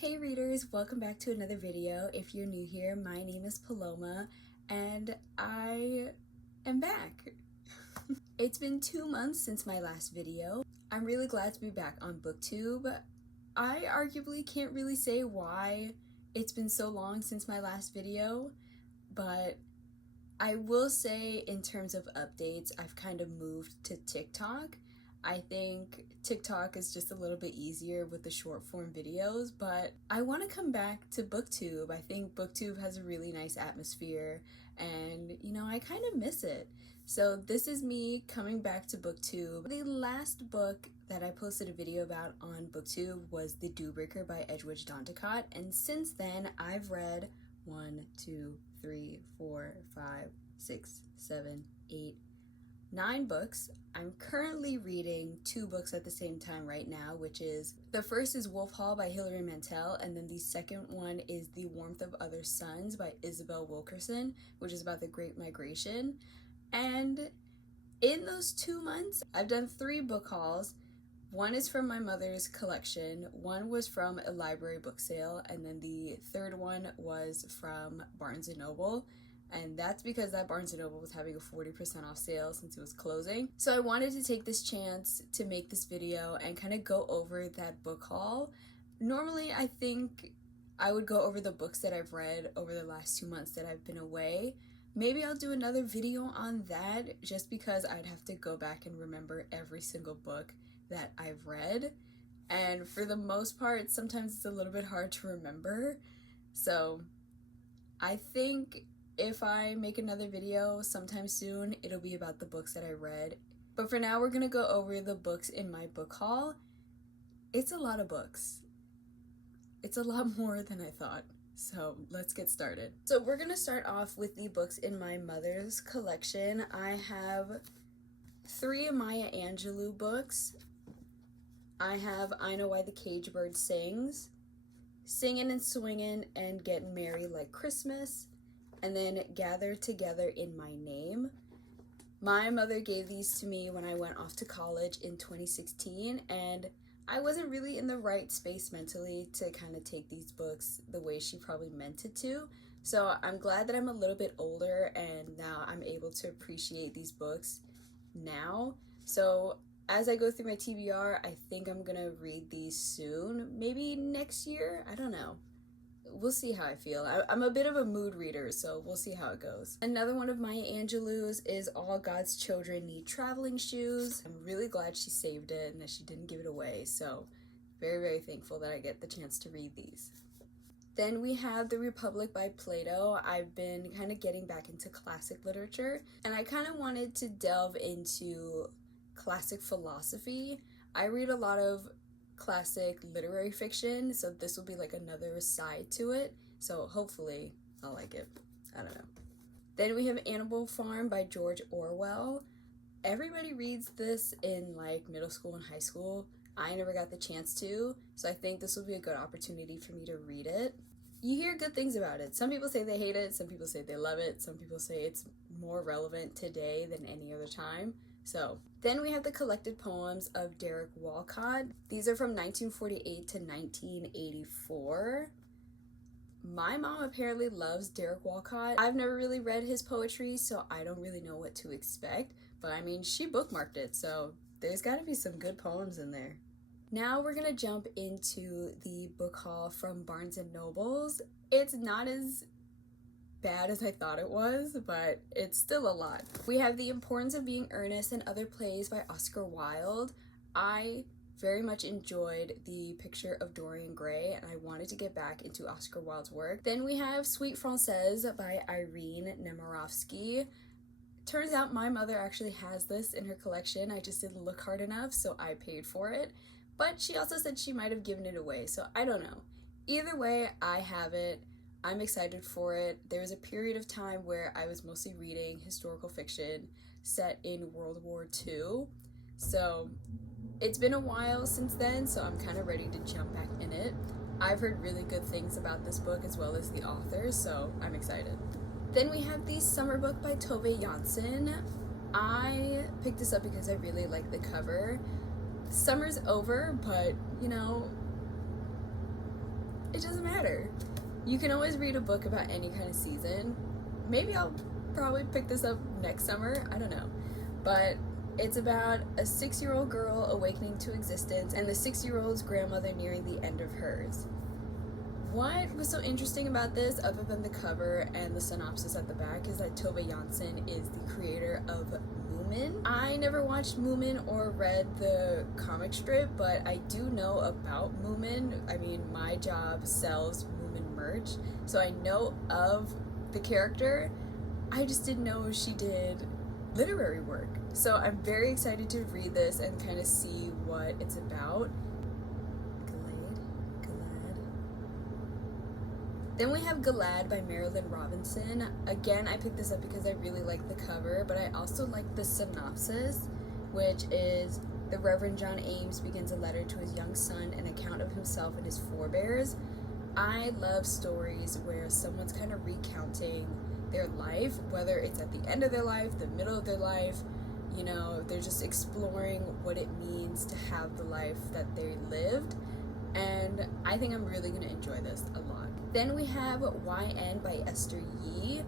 Hey readers, welcome back to another video. If you're new here, my name is Paloma and I am back. It's been 2 months since my last video. I'm really glad to be back on booktube. I arguably can't really say why it's been so long since my last video, but I will say in terms of updates, I've kind of moved to TikTok. I think TikTok is just a little bit easier with the short form videos, but I want to come back to booktube. I think booktube has a really nice atmosphere and I kind of miss it. So this is me coming back to booktube. The last book that I posted a video about on booktube was The Dewbreaker by Edwidge Danticat, and since then I've read 1, 2, 3, 4, 5, 6, 7, 8, 9 books. I'm currently reading 2 books at the same time right now, which is, the first is Wolf Hall by Hilary Mantel, and then the second one is The Warmth of Other Suns by Isabel Wilkerson, which is about the Great Migration. And in those 2 months, I've done 3 book hauls. One is from my mother's collection, one was from a library book sale, and then the third one was from Barnes & Noble. And that's because that Barnes & Noble was having a 40% off sale since it was closing. So I wanted to take this chance to make this video and kind of go over that book haul. Normally, I think I would go over the books that I've read over the last 2 months that I've been away. Maybe I'll do another video on that just because I'd have to go back and remember every single book that I've read. And for the most part, sometimes it's a little bit hard to remember. So I think if I make another video sometime soon, it'll be about the books that I read. But for now, we're gonna go over the books in my book haul. It's a lot of books. It's a lot more than I thought. So let's get started. So we're gonna start off with the books in my mother's collection. I have 3 Maya Angelou books. I have I Know Why the Cage Bird Sings, Singin' and Swingin' and Gettin' Merry Like Christmas, and then Gather Together in My Name. My mother gave these to me when I went off to college in 2016, and I wasn't really in the right space mentally to kind of take these books the way she probably meant it to. So I'm glad that I'm a little bit older and now I'm able to appreciate these books now. So as I go through my TBR, I think I'm gonna read these soon, maybe next year, I don't know. We'll see how I feel. I'm a bit of a mood reader, so we'll see how it goes. Another one of Maya Angelou's is All God's Children Need Traveling Shoes. I'm really glad she saved it and that she didn't give it away, so very, very thankful that I get the chance to read these. Then we have The Republic by Plato. I've been kind of getting back into classic literature, and I kind of wanted to delve into classic philosophy. I read a lot of classic literary fiction, so this will be like another side to it, so hopefully I'll like it. I don't know. Then we have Animal Farm by George Orwell. Everybody reads this in like middle school and high school. I never got the chance to, so I think this will be a good opportunity for me to read it. You hear good things about it. Some people say they hate it, some people say they love it, some people say it's more relevant today than any other time. So then we have the collected poems of Derek Walcott. These are from 1948 to 1984. My mom apparently loves Derek Walcott. I've never really read his poetry, so I don't really know what to expect. But I mean, she bookmarked it, so there's gotta be some good poems in there. Now we're gonna jump into the book haul from Barnes & Noble's. It's not as bad as I thought it was, but it's still a lot. We have The Importance of Being Earnest and Other Plays by Oscar Wilde. I very much enjoyed The Picture of Dorian Gray, and I wanted to get back into Oscar Wilde's work. Then we have Sweet Française by Irene Nemirovsky. Turns out my mother actually has this in her collection. I just didn't look hard enough, so I paid for it. But she also said she might have given it away, so I don't know. Either way, I have it. I'm excited for it. There was a period of time where I was mostly reading historical fiction set in World War II. So it's been a while since then, so I'm kind of ready to jump back in it. I've heard really good things about this book as well as the author, so I'm excited. Then we have the Summer Book by Tove Jansson. I picked this up because I really like the cover. Summer's over, but it doesn't matter. You can always read a book about any kind of season. Maybe I'll probably pick this up next summer, I don't know. But it's about a 6-year-old girl awakening to existence and the 6-year-old's grandmother nearing the end of hers. What was so interesting about this, other than the cover and the synopsis at the back, is that Tove Jansson is the creator of Moomin. I never watched Moomin or read the comic strip, but I do know about Moomin. I mean, my job sells Moomin merch, so I know of the character. I just didn't know she did literary work. So I'm very excited to read this and kind of see what it's about. Then we have Galad by Marilyn Robinson. Again, I picked this up because I really like the cover, but I also like the synopsis, which is the Reverend John Ames begins a letter to his young son, an account of himself and his forebears. I love stories where someone's kind of recounting their life, whether it's at the end of their life, the middle of their life, you know, they're just exploring what it means to have the life that they lived. And I think I'm really going to enjoy this a lot. Then we have YN by Esther Yee.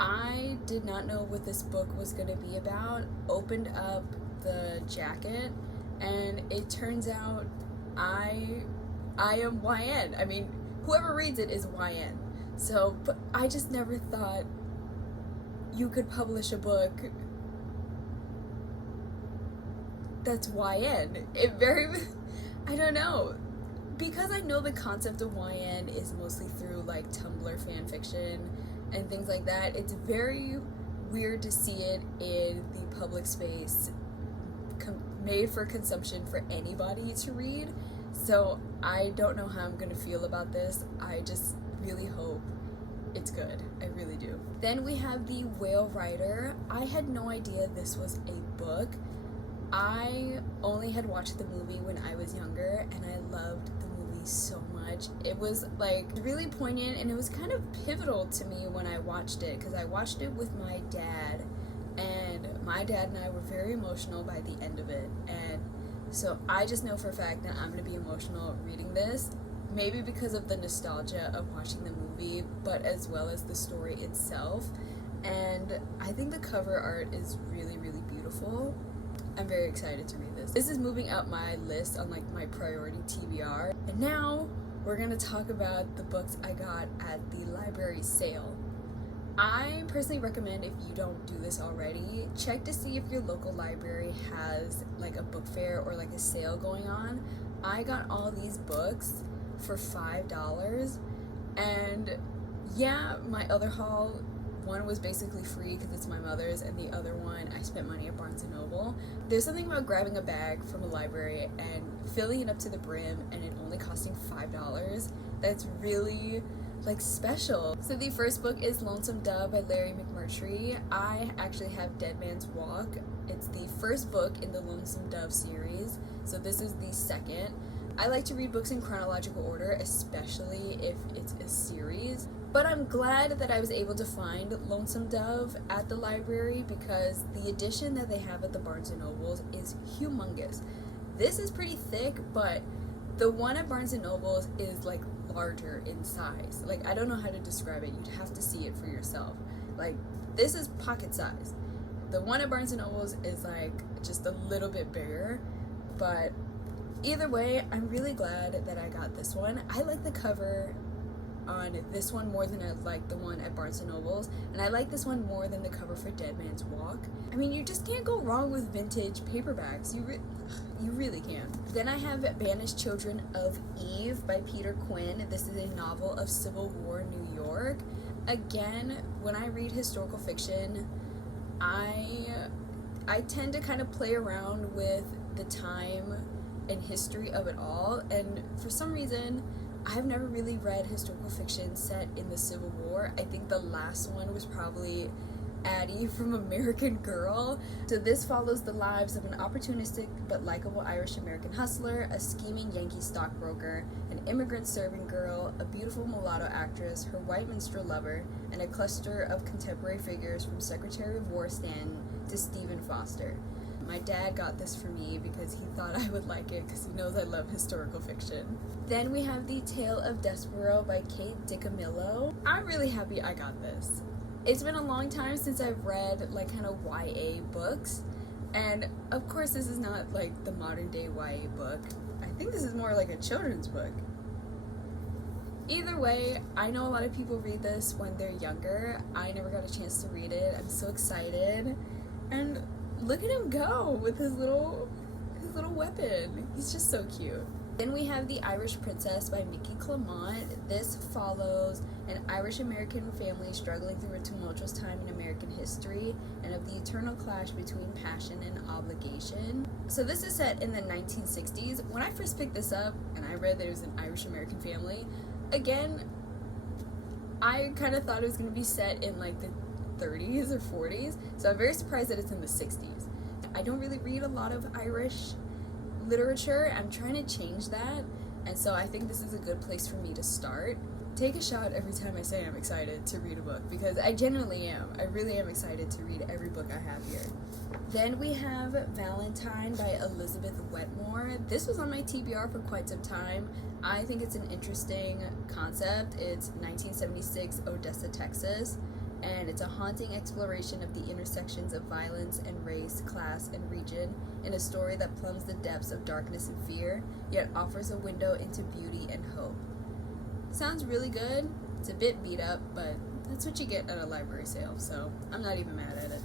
I did not know what this book was going to be about. Opened up the jacket and it turns out I am YN. I mean, whoever reads it is YN. So, but I just never thought you could publish a book that's YN. I don't know. Because I know the concept of YN is mostly through like Tumblr fan fiction and things like that, it's very weird to see it in the public space made for consumption for anybody to read. So I don't know how I'm gonna feel about this. I just really hope it's good. I really do. Then we have The Whale Rider. I had no idea this was a book. I only had watched the movie when I was younger and I loved the movie so much. It was like really poignant and it was kind of pivotal to me when I watched it, because I watched it with my dad and my dad and I were very emotional by the end of it. And so I just know for a fact that I'm going to be emotional reading this, maybe because of the nostalgia of watching the movie, but as well as the story itself. And I think the cover art is really, really beautiful. I'm very excited to read this. This is moving up my list on like my priority TBR. And now we're gonna talk about the books I got at the library sale. I personally recommend, if you don't do this already, check to see if your local library has like a book fair or like a sale going on. I got all these books for $5, and yeah, my other haul, one was basically free because it's my mother's, and the other one I spent money at Barnes & Noble. There's something about grabbing a bag from a library and filling it up to the brim and it only costing $5 that's really like special. So the first book is Lonesome Dove by Larry McMurtry. I actually have Dead Man's Walk. It's the first book in the Lonesome Dove series, so this is the second. I like to read books in chronological order, especially if it's a series. But I'm glad that I was able to find Lonesome Dove at the library, because the edition that they have at the Barnes & Nobles is humongous. This is pretty thick, but the one at Barnes & Nobles is like larger in size. Like, I don't know how to describe it. You'd have to see it for yourself. Like, this is pocket size. The one at Barnes & Nobles is like just a little bit bigger, but either way, I'm really glad that I got this one. I like the cover on this one more than I like the one at Barnes & Nobles, and I like this one more than the cover for Dead Man's Walk. I mean, you just can't go wrong with vintage paperbacks. You really can't. Then I have Banished Children of Eve by Peter Quinn. This is a novel of Civil War New York. Again, when I read historical fiction, I tend to kind of play around with the time and history of it all, and for some reason I've never really read historical fiction set in the Civil War. I think the last one was probably Addie from American Girl. So this follows the lives of an opportunistic but likable Irish-American hustler, a scheming Yankee stockbroker, an immigrant servant girl, a beautiful mulatto actress, her white minstrel lover, and a cluster of contemporary figures from Secretary of War Stanton to Stephen Foster. My dad got this for me because he thought I would like it because he knows I love historical fiction. Then we have The Tale of Despero by Kate DiCamillo. I'm really happy I got this. It's been a long time since I've read like kind of YA books, and of course this is not like the modern day YA book. I think this is more like a children's book. Either way, I know a lot of people read this when they're younger. I never got a chance to read it. I'm so excited. And look at him go with his little weapon. He's just so cute. Then we have The Irish Princess by Mickey Clement. This follows an Irish-American family struggling through a tumultuous time in American history and of the eternal clash between passion and obligation. So this is set in the 1960s. When I first picked this up and I read that it was an Irish-American family, again, I kind of thought it was going to be set in like the 30s or 40s, so I'm very surprised that it's in the 60s. I don't really read a lot of Irish literature. I'm trying to change that, and so I think this is a good place for me to start. Take a shot every time I say I'm excited to read a book, because I genuinely am. I really am excited to read every book I have here. Then we have Valentine by Elizabeth Wetmore. This was on my TBR for quite some time. I think it's an interesting concept. It's 1976 Odessa, Texas, and it's a haunting exploration of the intersections of violence and race, class, and region in a story that plumbs the depths of darkness and fear, yet offers a window into beauty and hope. Sounds really good. It's a bit beat up, but that's what you get at a library sale, so I'm not even mad at it.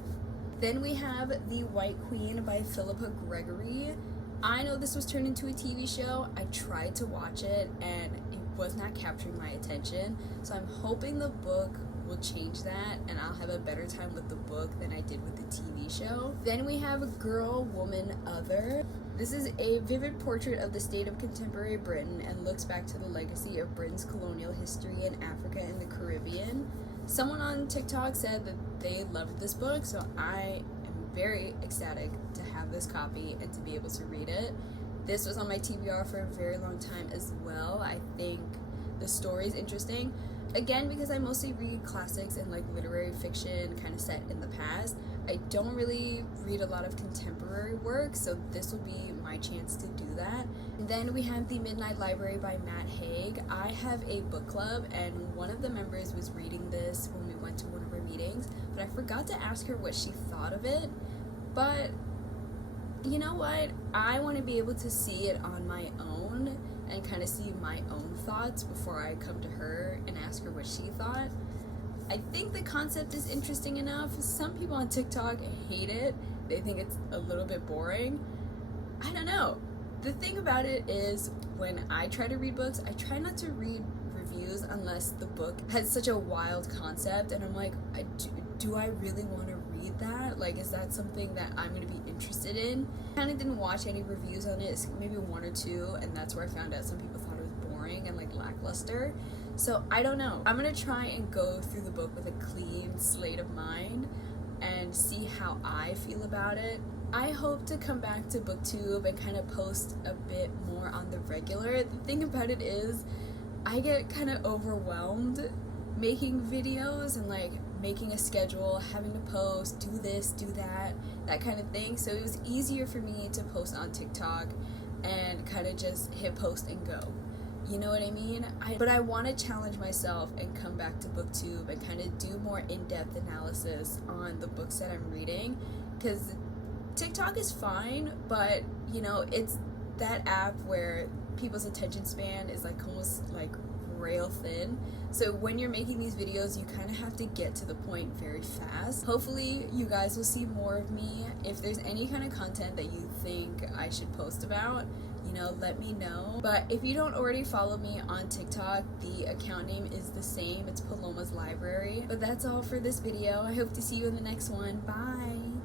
Then we have The White Queen by Philippa Gregory. I know this was turned into a TV show. I tried to watch it and it was not capturing my attention, so I'm hoping the book will change that and I'll have a better time with the book than I did with the TV show. Then we have Girl, Woman, Other. This is a vivid portrait of the state of contemporary Britain and looks back to the legacy of Britain's colonial history in Africa and the Caribbean. Someone on TikTok said that they loved this book, so I am very ecstatic to have this copy and to be able to read it. This was on my TBR for a very long time as well. I think the story is interesting. Again, because I mostly read classics and like literary fiction kind of set in the past, I don't really read a lot of contemporary work, so this will be my chance to do that. And then we have The Midnight Library by Matt Haig. I have a book club, and one of the members was reading this when we went to one of our meetings, but I forgot to ask her what she thought of it. But you know what? I want to be able to see it on my own and kind of see my own thoughts before I come to her and ask her what she thought. I think the concept is interesting enough. Some people on TikTok hate it. They think it's a little bit boring. I don't know. The thing about it is, when I try to read books, I try not to read reviews unless the book has such a wild concept and I'm like, do I really want to read that? Like, is that something that I'm going to be interested in? I kind of didn't watch any reviews on it, maybe one or two, and that's where I found out some people thought it was boring and like lackluster. So I don't know. I'm going to try and go through the book with a clean slate of mind and see how I feel about it. I hope to come back to booktube and kind of post a bit more on the regular. The thing about it is, I get kind of overwhelmed making videos and like making a schedule, having to post, do this, do that, that kind of thing. So it was easier for me to post on TikTok and kind of just hit post and go. You know what I mean? But I want to challenge myself and come back to booktube and kind of do more in-depth analysis on the books that I'm reading, because TikTok is fine, but you know, it's that app where people's attention span is like almost like rail thin. So when you're making these videos, you kind of have to get to the point very fast. Hopefully you guys will see more of me. If there's any kind of content that you think I should post about, you know, let me know. But if you don't already follow me on TikTok, the account name is the same. It's Paloma's Library. But that's all for this video. I hope to see you in the next one. Bye!